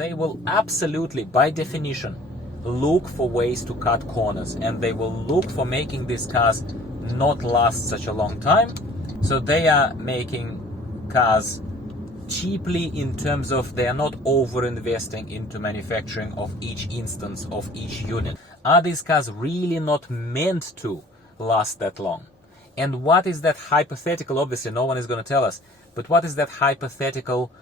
they will absolutely, by definition, look for ways to cut corners, and they will look for making these cars not last such a long time. So they are making cars cheaply in terms of they are not over investing into manufacturing of each instance of each unit. Are these cars really not meant to last that long? And what is that hypothetical, obviously no one is going to tell us, but what is that hypothetical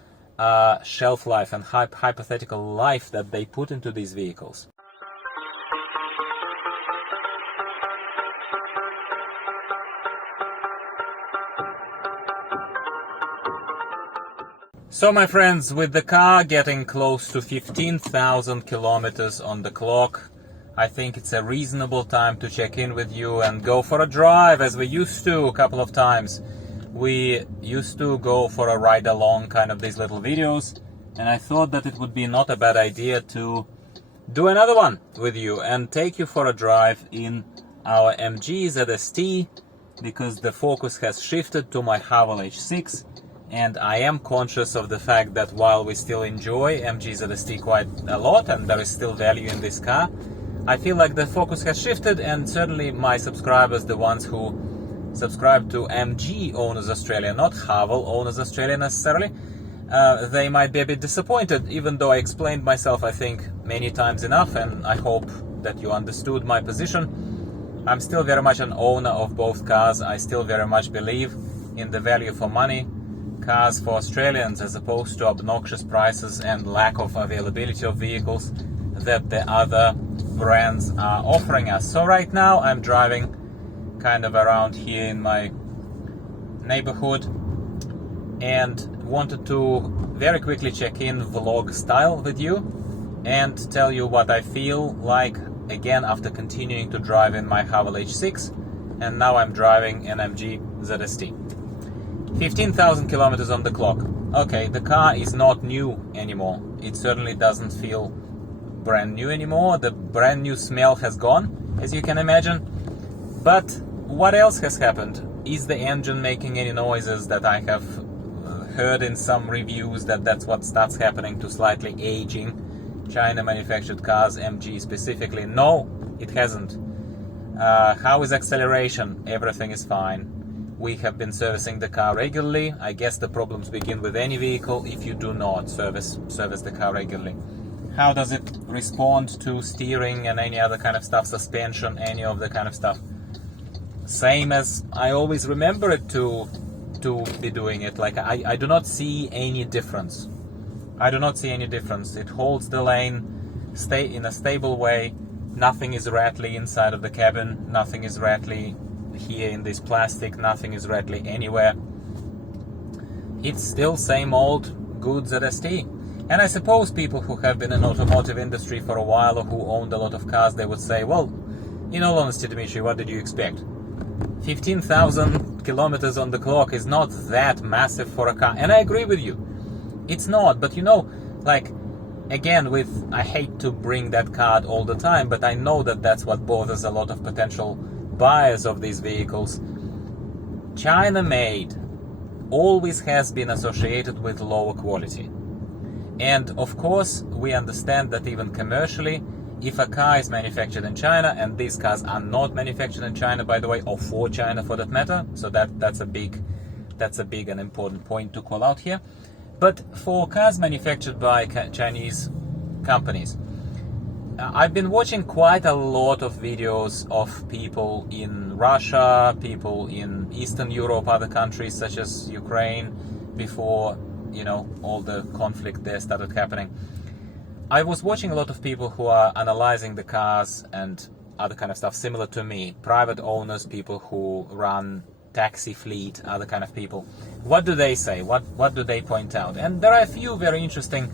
shelf life and hypothetical life that they put into these vehicles? So my friends, with the car getting close to 15,000 kilometers on the clock, I think it's a reasonable time to check in with you and go for a drive, as we used to a couple of times. We used to go for a ride along, kind of these little videos, and I thought that it would be not a bad idea to do another one with you and take you for a drive in our MG ZST, because the focus has shifted to my Haval H6. And I am conscious of the fact that while we still enjoy MG ZST quite a lot and there is still value in this car, I feel like the focus has shifted, and certainly my subscribers, the ones who subscribe to MG Owners Australia, not Haval Owners Australia necessarily, they might be a bit disappointed, even though I explained myself, I think, many times enough, and I hope that you understood my position. I'm still very much an owner of both cars. I still very much believe in the value for money cars for Australians, as opposed to obnoxious prices and lack of availability of vehicles that the other brands are offering us. So right now I'm driving kind of around here in my neighborhood and wanted to very quickly check in vlog style with you and tell you what I feel like again after continuing to drive in my Haval H6, and now I'm driving an MG ZST. 15,000 kilometers on the clock. Okay, the car is not new anymore. It certainly doesn't feel brand new anymore. The brand new smell has gone, as you can imagine. But what else has happened? Is the engine making any noises that I have heard in some reviews that that's what starts happening to slightly aging China manufactured cars, MG specifically? No, it hasn't. How is acceleration? Everything is fine. We have been servicing the car regularly. I guess the problems begin with any vehicle if you do not service the car regularly. How does it respond to steering and any other kind of stuff, suspension, any of the kind of stuff? Same as I always remember it to be doing it. Like I do not see any difference. I do not see any difference. It holds the lane, stay in a stable way. Nothing is rattly inside of the cabin. Nothing is rattly here in this plastic. Nothing is rattly anywhere. It's still same old good ZST. And I suppose people who have been in automotive industry for a while or who owned a lot of cars, they would say, well, in all honesty, Dimitri, what did you expect? 15,000 kilometers on the clock is not that massive for a car. And I agree with you. It's not. But you know, like, again, I hate to bring that card all the time, but I know that that's what bothers a lot of potential buyers of these vehicles. China made always has been associated with lower quality. And of course, we understand that even commercially, if a car is manufactured in China, and these cars are not manufactured in China, by the way, or for China for that matter, so that's a big and important point to call out here. But for cars manufactured by Chinese companies, I've been watching quite a lot of videos of people in Russia, people in Eastern Europe, other countries such as Ukraine, before, you know, all the conflict there started happening. I was watching a lot of people who are analyzing the cars and other kind of stuff similar to me, private owners, people who run taxi fleet, other kind of people. What do they say? What do they point out? And there are a few very interesting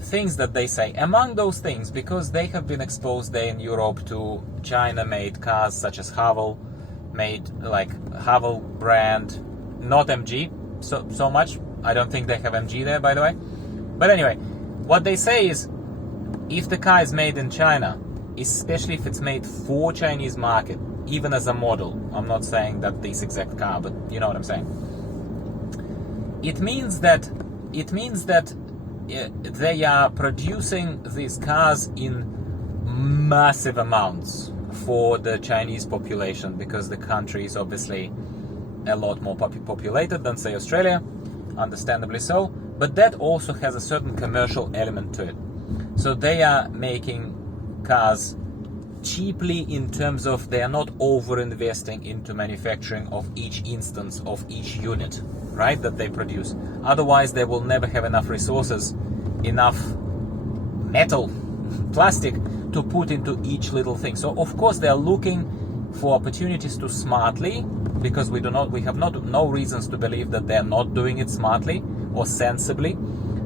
things that they say. Among those things, because they have been exposed there in Europe to China-made cars such as Haval, made like Haval brand, not MG so much. I don't think they have MG there, by the way. But anyway, what they say is, if the car is made in China, especially if it's made for Chinese market, even as a model, I'm not saying that this exact car, but you know what I'm saying. It means that they are producing these cars in massive amounts for the Chinese population, because the country is obviously a lot more populated than, say, Australia, understandably so, but that also has a certain commercial element to it. So they are making cars cheaply in terms of they are not over investing into manufacturing of each instance of each unit, right, that they produce. Otherwise they will never have enough resources, enough metal, plastic to put into each little thing. So of course they are looking for opportunities to smartly, because we have no reasons to believe that they are not doing it smartly or sensibly.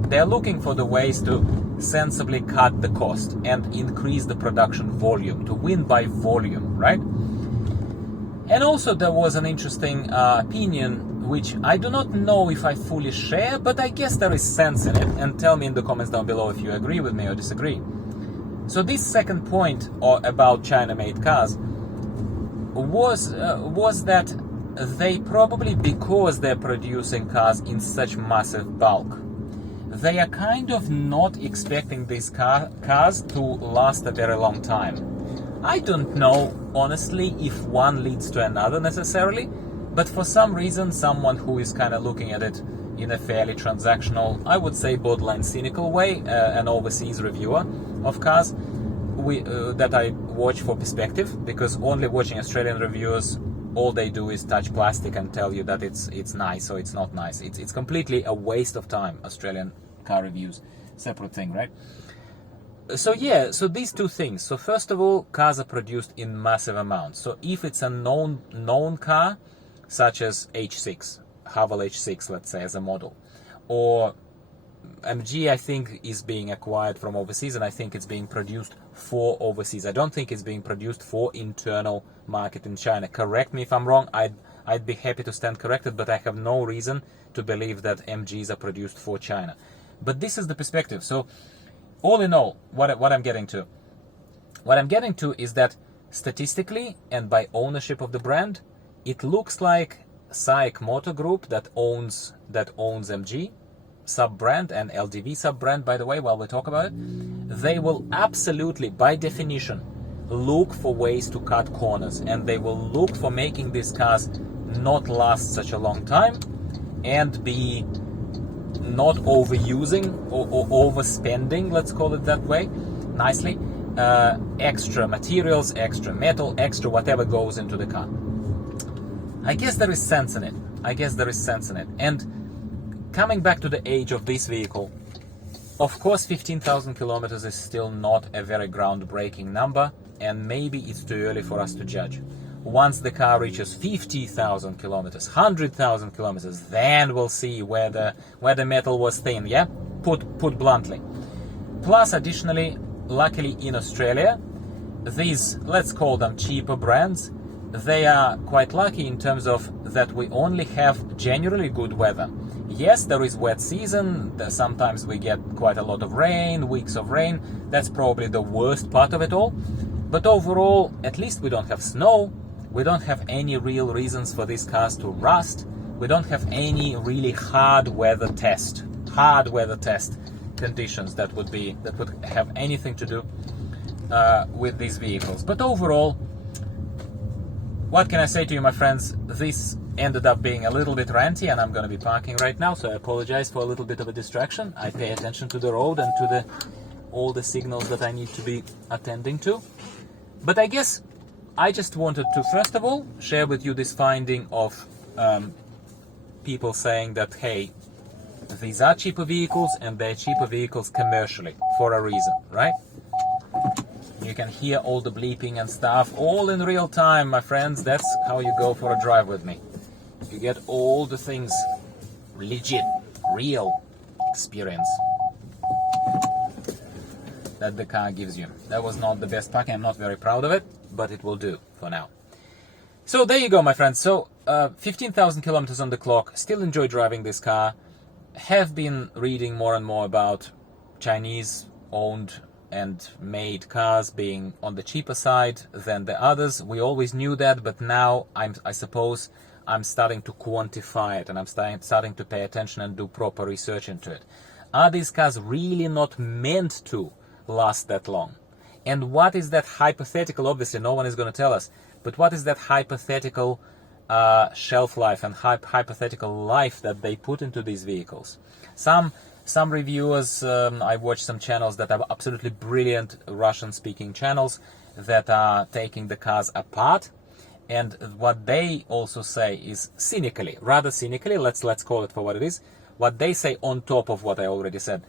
They are looking for the ways to sensibly cut the cost and increase the production volume, to win by volume, right? And also there was an interesting opinion, which I do not know if I fully share, but I guess there is sense in it, and tell me in the comments down below if you agree with me or disagree. So this second point about China-made cars was that they probably, because they're producing cars in such massive bulk, they are kind of not expecting these cars to last a very long time. I don't know, honestly, if one leads to another necessarily, but for some reason, someone who is kind of looking at it in a fairly transactional, I would say borderline cynical way, an overseas reviewer of cars, that I watch for perspective, because only watching Australian reviewers, all they do is touch plastic and tell you that it's nice or it's not nice. It's completely a waste of time, Australian car reviews, separate thing, right? So yeah, so these two things. So first of all, cars are produced in massive amounts. So if it's a known car, such as H6, Haval H6, let's say, as a model, or MG, I think, is being acquired from overseas, and I think it's being produced for overseas. I don't think it's being produced for internal market in China. Correct me if I'm wrong. I'd be happy to stand corrected, but I have no reason to believe that MGs are produced for China. But this is the perspective. So all in all, what I'm getting to is that statistically and by ownership of the brand, it looks like SAIC Motor Group that owns MG sub-brand and LDV sub-brand, by the way, while we talk about it, they will absolutely, by definition, look for ways to cut corners, and they will look for making these cars not last such a long time and be not overusing or overspending, let's call it that way, nicely, extra materials, extra metal, extra whatever goes into the car. I guess there is sense in it. And coming back to the age of this vehicle, of course 15,000 kilometers is still not a very groundbreaking number, and maybe it's too early for us to judge. Once the car reaches 50,000 kilometers, 100,000 kilometers, then we'll see where the metal was thin, yeah? Put bluntly. Plus, additionally, luckily in Australia, these, let's call them cheaper brands, they are quite lucky in terms of that we only have generally good weather. Yes, there is wet season, sometimes we get quite a lot of rain, weeks of rain, that's probably the worst part of it all. But overall, at least we don't have snow, we don't have any real reasons for these cars to rust, we don't have any really hard weather test conditions that would have anything to do with these vehicles. But overall, what can I say to you, my friends? This ended up being a little bit ranty, and I'm going to be parking right now, so I apologize for a little bit of a distraction. I pay attention to the road and to all the signals that I need to be attending to. But I guess I just wanted to, first of all, share with you this finding of people saying that, hey, these are cheaper vehicles, and they're cheaper vehicles commercially for a reason, right? You can hear all the bleeping and stuff, all in real time, my friends. That's how you go for a drive with me. You get all the things legit, real experience that the car gives you. That was not the best packing. I'm not very proud of it, but it will do for now. So there you go, my friends. So 15,000 kilometers on the clock. Still enjoy driving this car. Have been reading more and more about Chinese owned and made cars being on the cheaper side than the others. We always knew that, but now I suppose I'm starting to quantify it, and I'm starting to pay attention and do proper research into it. Are these cars really not meant to last that long? And what is that hypothetical, obviously no one is going to tell us, but what is that hypothetical shelf life and hypothetical life that they put into these vehicles? Some reviewers, I watched some channels that are absolutely brilliant Russian-speaking channels that are taking the cars apart, and what they also say is rather cynically, let's call it for what it is, what they say on top of what I already said.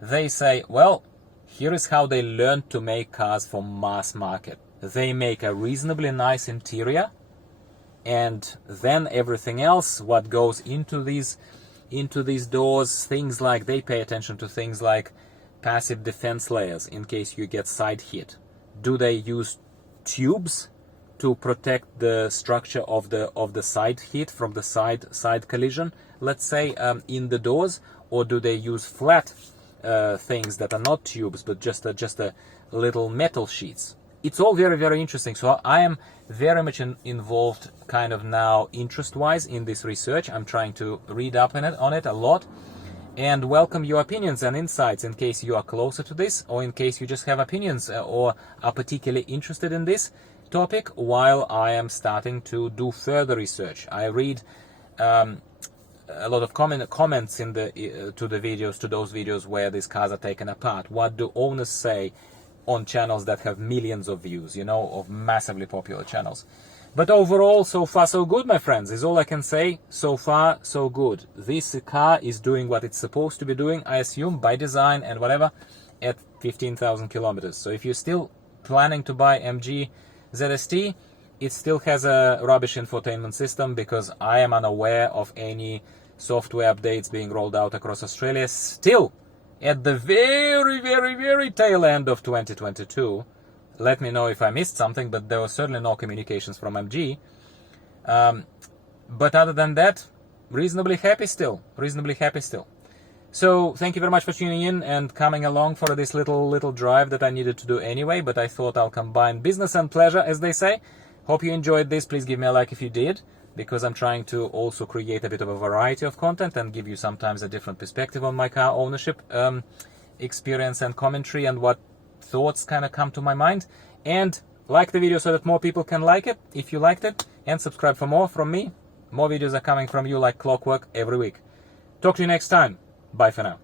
They say, well, here is how they learned to make cars for mass market. They make a reasonably nice interior, and then everything else, what goes into these doors, things like, they pay attention to things like passive defense layers in case you get side hit. Do they use tubes to protect the structure of the side hit from the side collision, let's say, in the doors, or do they use flat things that are not tubes but just a little metal sheets? It's all very, very interesting. So I am very much involved kind of now interest-wise in this research. I'm trying to read up on it a lot, and welcome your opinions and insights in case you are closer to this, or in case you just have opinions or are particularly interested in this topic while I am starting to do further research. I read a lot of comments in to those videos where these cars are taken apart. What do owners say on channels that have millions of views, of massively popular channels? But overall, so far so good, my friends, is all I can say. So far so good. This car is doing what it's supposed to be doing, I assume, by design and whatever, at 15,000 kilometers. So if you're still planning to buy MG ZST, it still has a rubbish infotainment system, because I am unaware of any software updates being rolled out across Australia still at the very, very, very tail end of 2022. Let me know if I missed something, but there was certainly no communications from MG. But other than that, reasonably happy still. So thank you very much for tuning in and coming along for this little drive that I needed to do anyway, but I thought I'll combine business and pleasure, as they say. Hope you enjoyed this. Please give me a like if you did, because I'm trying to also create a bit of a variety of content and give you sometimes a different perspective on my car ownership experience and commentary, and what thoughts kind of come to my mind. And like the video so that more people can like it if you liked it, and subscribe for more from me. More videos are coming from you like clockwork every week. Talk to you next time. Bye for now.